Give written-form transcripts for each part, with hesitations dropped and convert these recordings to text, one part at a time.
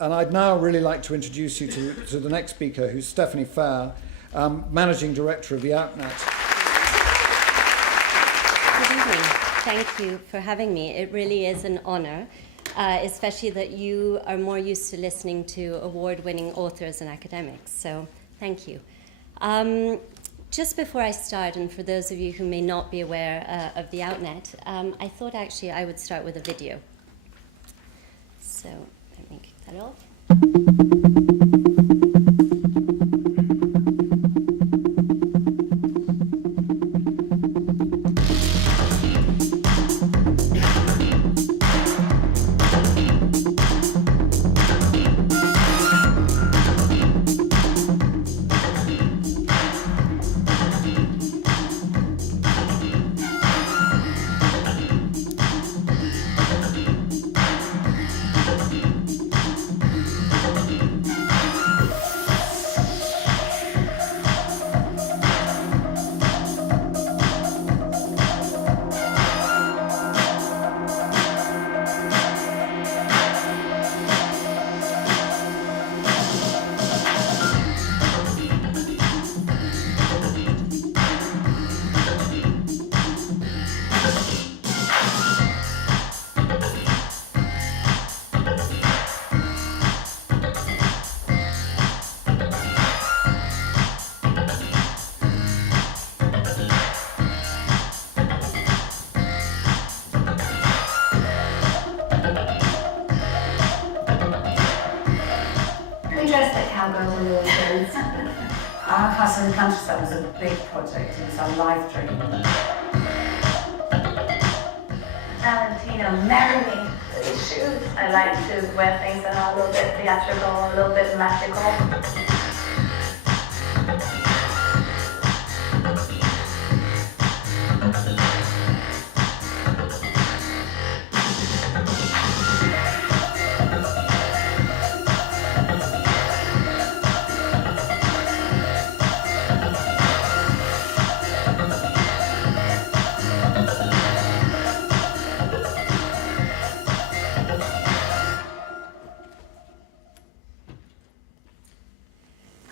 And I'd now really like to introduce you to the next speaker, who's Stephanie Phair, Managing Director of the Outnet. Good evening. Thank you for having me. It really is an honor, especially that you are more used to listening to award-winning authors and academics. So thank you. Just before I start, and for those of you who may not be aware of the Outnet, I thought actually I would start with a video. So let me kick that off. Our Castle in the Countryside was a big project. It was our live dream. Valentino, marry me. Shoes. I like to wear things that are a little bit theatrical, a little bit magical.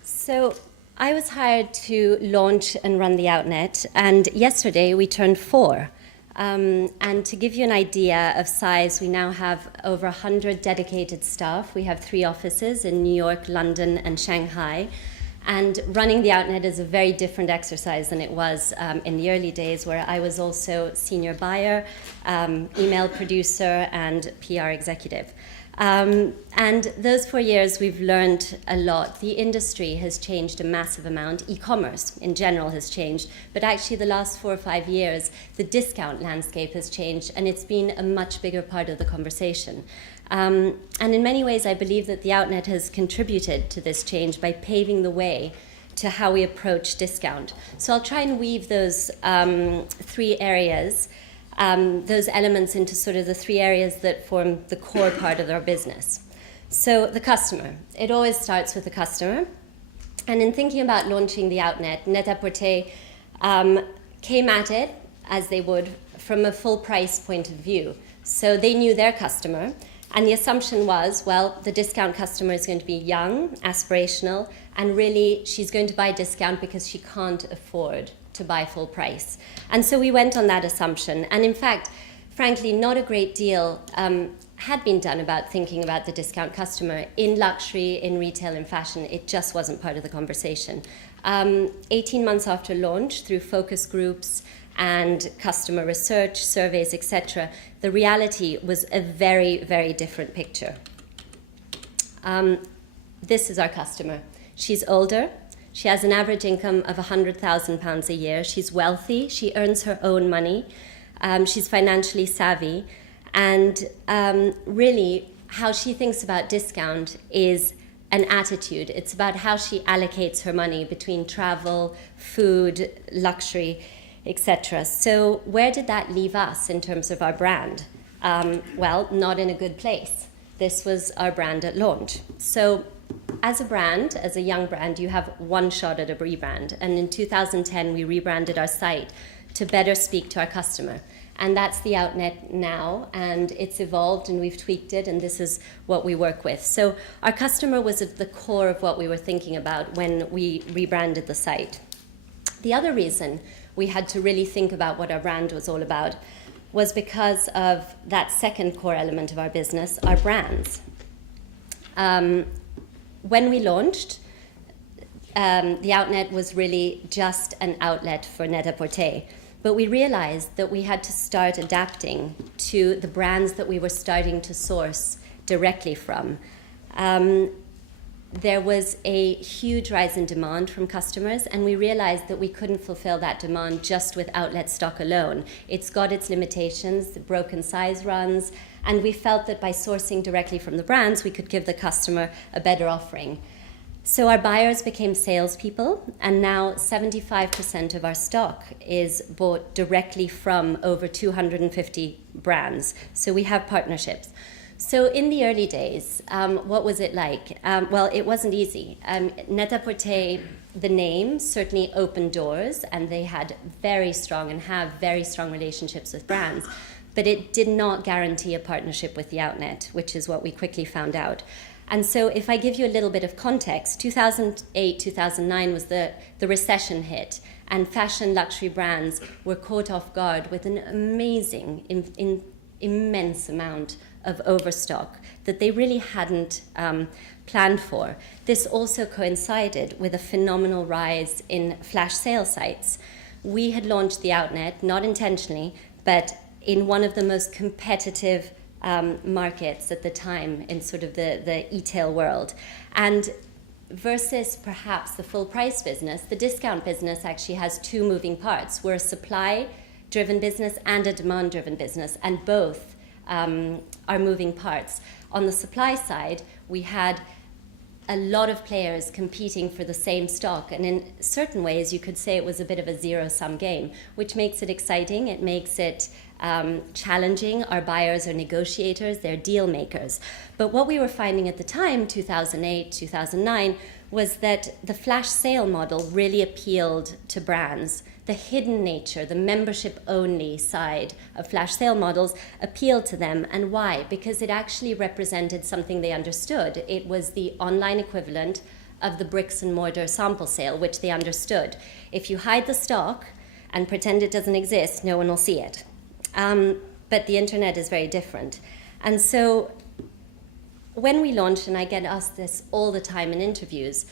So I was hired to launch and run the Outnet, and yesterday we turned 4. And to give you an idea of size, we now have over 100 dedicated staff. We have 3 offices in New York, London, and Shanghai. And running the Outnet is a very different exercise than it was in the early days, where I was also senior buyer, email producer, and PR executive. And those 4 years, we've learned a lot. The industry has changed a massive amount. E-commerce in general has changed. But actually, the last 4 or 5 years, the discount landscape has changed, and it's been a much bigger part of the conversation. And in many ways, I believe that the Outnet has contributed to this change by paving the way to how we approach discount. So I'll try and weave those 3 areas, those elements into sort of the 3 areas that form the core part of our business. So the customer. It always starts with the customer. And in thinking about launching the Outnet, Net-a-Porter came at it, as they would, from a full price point of view. So they knew their customer. And the assumption was, well, the discount customer is going to be young, aspirational, and really she's going to buy discount because she can't afford to buy full price. And so we went on that assumption. And in fact, frankly, not a great deal had been done about thinking about the discount customer in luxury, in retail, in fashion. It just wasn't part of the conversation. 18 months after launch, through focus groups and customer research, surveys, etc., the reality was a very, very different picture. This is our customer. She's older. She has an average income of £100,000 a year. She's wealthy. She earns her own money. She's financially savvy. And really, how she thinks about discount is an attitude. It's about how she allocates her money between travel, food, luxury, etc. So where did that leave us in terms of our brand? Well, not in a good place. This was our brand at launch. So as a brand, as a young brand, you have one shot at a rebrand. And in 2010, we rebranded our site to better speak to our customer. And that's the Outnet now, and it's evolved and we've tweaked it, and this is what we work with. So our customer was at the core of what we were thinking about when we rebranded the site. The other reason we had to really think about what our brand was all about was because of that second core element of our business, our brands. When we launched, the Outnet was really just an outlet for Net-a-Porter. But we realized that we had to start adapting to the brands that we were starting to source directly from. There was a huge rise in demand from customers, and we realized that we couldn't fulfill that demand just with outlet stock alone. It's got its limitations, the broken size runs, and we felt that by sourcing directly from the brands, we could give the customer a better offering. So our buyers became salespeople, and now 75% of our stock is bought directly from over 250 brands. So we have partnerships. So in the early days, what was it like? Well, it wasn't easy. Net-a-Porter, the name, certainly opened doors, and they had very strong and have very strong relationships with brands. But it did not guarantee a partnership with the Outnet, which is what we quickly found out. And so if I give you a little bit of context, 2008, 2009 was the recession hit, and fashion luxury brands were caught off guard with an amazing, immense amount of overstock that they really hadn't planned for. This also coincided with a phenomenal rise in flash sale sites. We had launched the Outnet, not intentionally, but in one of the most competitive markets at the time in sort of the e-tail world. And versus perhaps the full price business, the discount business actually has two moving parts. We're a supply-driven business and a demand-driven business, and both are moving parts. On the supply side, we had a lot of players competing for the same stock, and in certain ways you could say it was a bit of a zero-sum game, which makes it exciting. It makes it challenging. Our buyers are negotiators, they're deal makers. But what we were finding at the time, 2008, 2009, was that the flash sale model really appealed to brands. The hidden nature, the membership-only side of flash sale models appealed to them. And why? Because it actually represented something they understood. It was the online equivalent of the bricks and mortar sample sale, which they understood. If you hide the stock and pretend it doesn't exist, no one will see it. But the internet is very different. And so when we launched, and I get asked this all the time in interviews,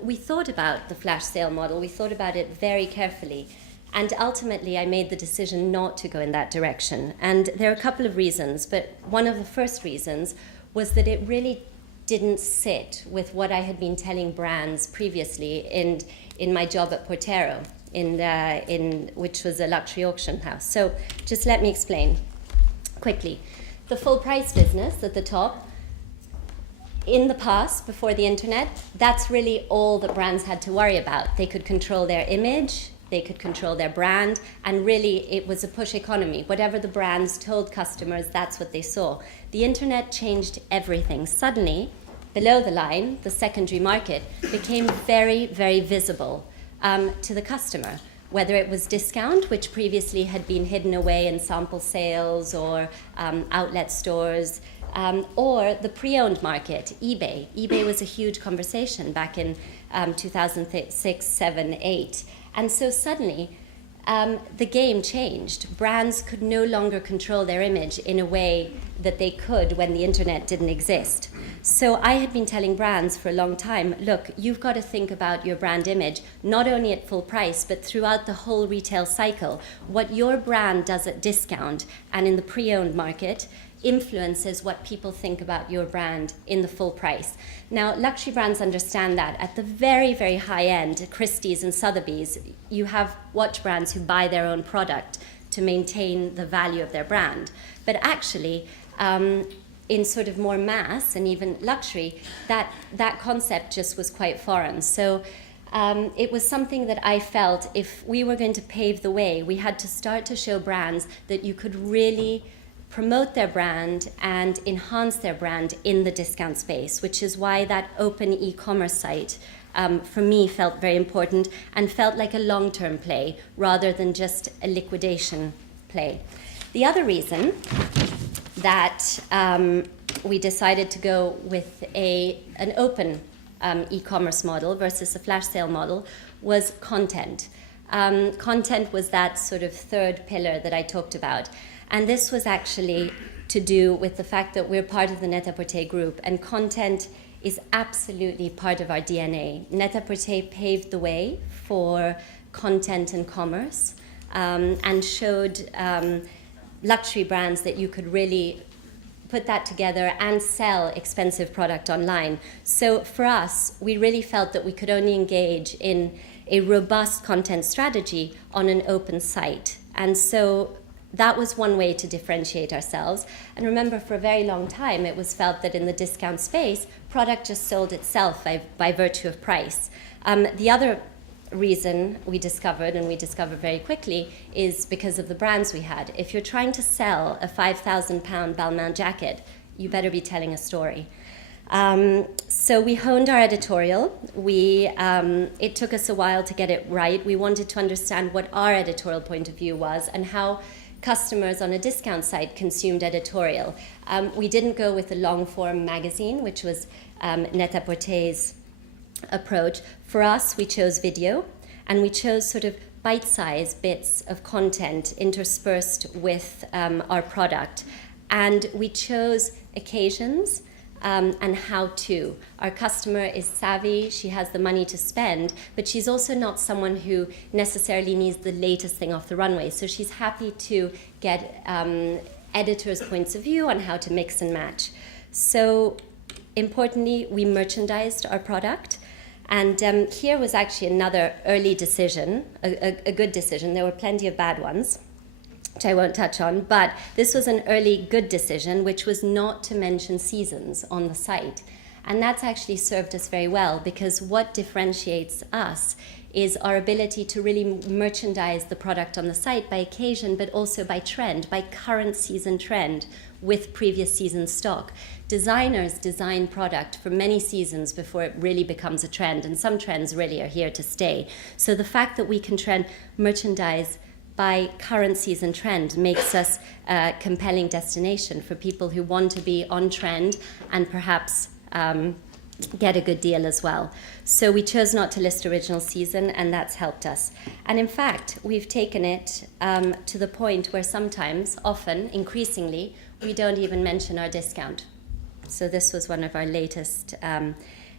we thought about the flash sale model. We thought about it very carefully. And ultimately, I made the decision not to go in that direction. And there are a couple of reasons, but one of the first reasons was that it really didn't sit with what I had been telling brands previously in my job at Portero, which was a luxury auction house. So just let me explain quickly. The full price business at the top, in the past, before the internet, that's really all that brands had to worry about. They could control their image, they could control their brand, and really it was a push economy. Whatever the brands told customers, that's what they saw. The internet changed everything. Suddenly, below the line, the secondary market became very, very visible to the customer, whether it was discount, which previously had been hidden away in sample sales or outlet stores, or the pre-owned market, eBay. eBay was a huge conversation back in 2006, 7, 8. And so suddenly, the game changed. Brands could no longer control their image in a way that they could when the internet didn't exist. So I had been telling brands for a long time, look, you've got to think about your brand image, not only at full price, but throughout the whole retail cycle. What your brand does at discount and in the pre-owned market influences what people think about your brand in the full price. Now, luxury brands understand that. At the very, very high end, Christie's and Sotheby's, you have watch brands who buy their own product to maintain the value of their brand. But actually, in sort of more mass and even luxury, that concept just was quite foreign. So it was something that I felt if we were going to pave the way, we had to start to show brands that you could really promote their brand and enhance their brand in the discount space, which is why that open e-commerce site for me felt very important and felt like a long-term play rather than just a liquidation play. The other reason that we decided to go with an open e-commerce model versus a flash sale model was content. Content was that sort of third pillar that I talked about. And this was actually to do with the fact that we're part of the Net-a-Porter group, and content is absolutely part of our DNA. Net-a-Porter paved the way for content and commerce, and showed luxury brands that you could really put that together and sell expensive product online. So for us, we really felt that we could only engage in a robust content strategy on an open site. And so that was one way to differentiate ourselves. And remember, for a very long time, it was felt that in the discount space, product just sold itself by virtue of price. The other reason we discovered, and we discovered very quickly, is because of the brands we had. If you're trying to sell a £5,000 Balmain jacket, you better be telling a story. So we honed our editorial. It took us a while to get it right. We wanted to understand what our editorial point of view was and how customers on a discount site consumed editorial. We didn't go with a long-form magazine, which was Net-a-Porter's approach. For us, we chose video, and we chose sort of bite-sized bits of content interspersed with our product. And we chose occasions and how to. Our customer is savvy, she has the money to spend, but she's also not someone who necessarily needs the latest thing off the runway. So she's happy to get editors' points of view on how to mix and match. So importantly, we merchandised our product. And here was actually another early decision, a good decision. There were plenty of bad ones, which I won't touch on, but this was an early good decision, which was not to mention seasons on the site. And that's actually served us very well, because what differentiates us is our ability to really merchandise the product on the site by occasion, but also by trend, by current season trend with previous season stock. Designers design product for many seasons before it really becomes a trend, and some trends really are here to stay. So the fact that we can merchandise by current season trend makes us a compelling destination for people who want to be on trend and perhaps get a good deal as well. So we chose not to list original season, and that's helped us. And in fact, we've taken it to the point where sometimes, often, increasingly, we don't even mention our discount. So this was one of our latest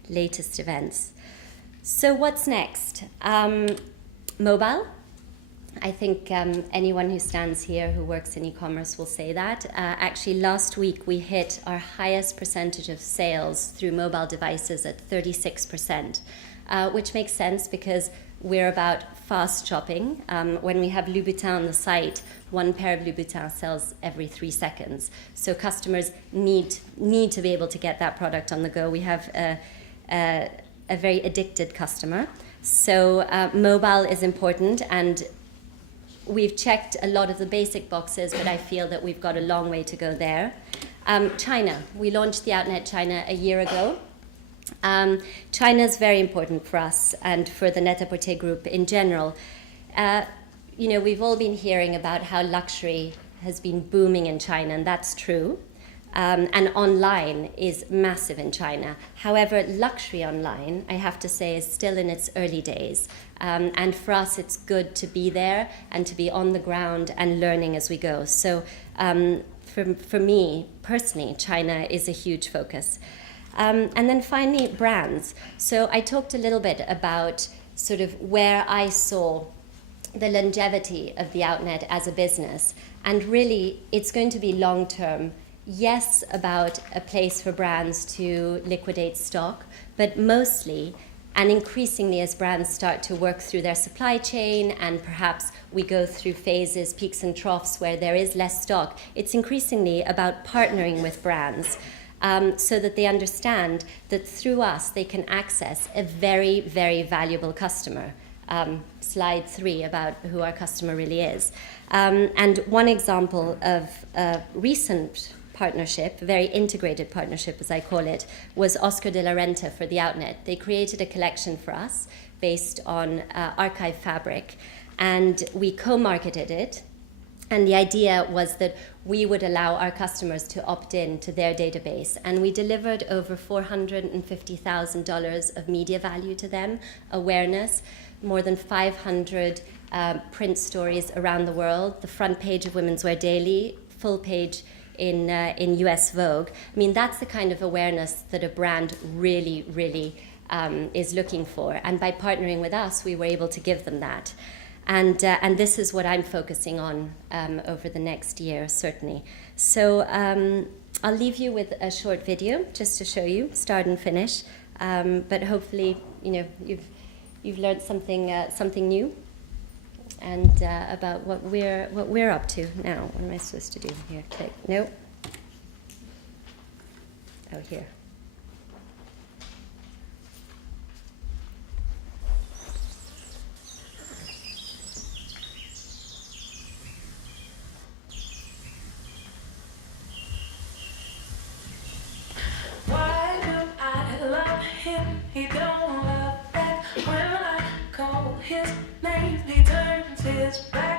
events. So what's next? Mobile. I think anyone who stands here who works in e-commerce will say that. Actually, last week we hit our highest percentage of sales through mobile devices at 36%, which makes sense because we're about fast shopping. When we have Louboutin on the site, one pair of Louboutin sells every 3 seconds. So customers need to be able to get that product on the go. We have a very addicted customer. So mobile is important, and we've checked a lot of the basic boxes, but I feel that we've got a long way to go there. China. We launched the Outnet China a year ago. China is very important for us and for the Net-a-Porter group in general. We've all been hearing about how luxury has been booming in China, and that's true. And online is massive in China. However, luxury online, I have to say, is still in its early days. And for us, it's good to be there and to be on the ground and learning as we go. So for me, personally, China is a huge focus. And then finally, brands. So I talked a little bit about sort of where I saw the longevity of the Outnet as a business. And really, it's going to be long-term. Yes, about a place for brands to liquidate stock, but mostly and increasingly as brands start to work through their supply chain and perhaps we go through phases, peaks and troughs where there is less stock, it's increasingly about partnering with brands so that they understand that through us they can access a very, very valuable customer. Slide 3 about who our customer really is. And one example of a recent partnership, a very integrated partnership as I call it, was Oscar de la Renta for the Outnet. They created a collection for us based on archive fabric, and we co-marketed it And the idea was that we would allow our customers to opt in to their database. And we delivered over $450,000 of media value to them, awareness, more than 500 print stories around the world, the front page of Women's Wear Daily, full page in US Vogue. I mean, that's the kind of awareness that a brand really, really is looking for. And by partnering with us, we were able to give them that. And this is what I'm focusing on over the next year, certainly. So I'll leave you with a short video just to show you, start and finish. But hopefully, you've learned something new, and about what we're up to now. What am I supposed to do here? Click. No. Oh, here. He don't love that when I call his name, he turns his back.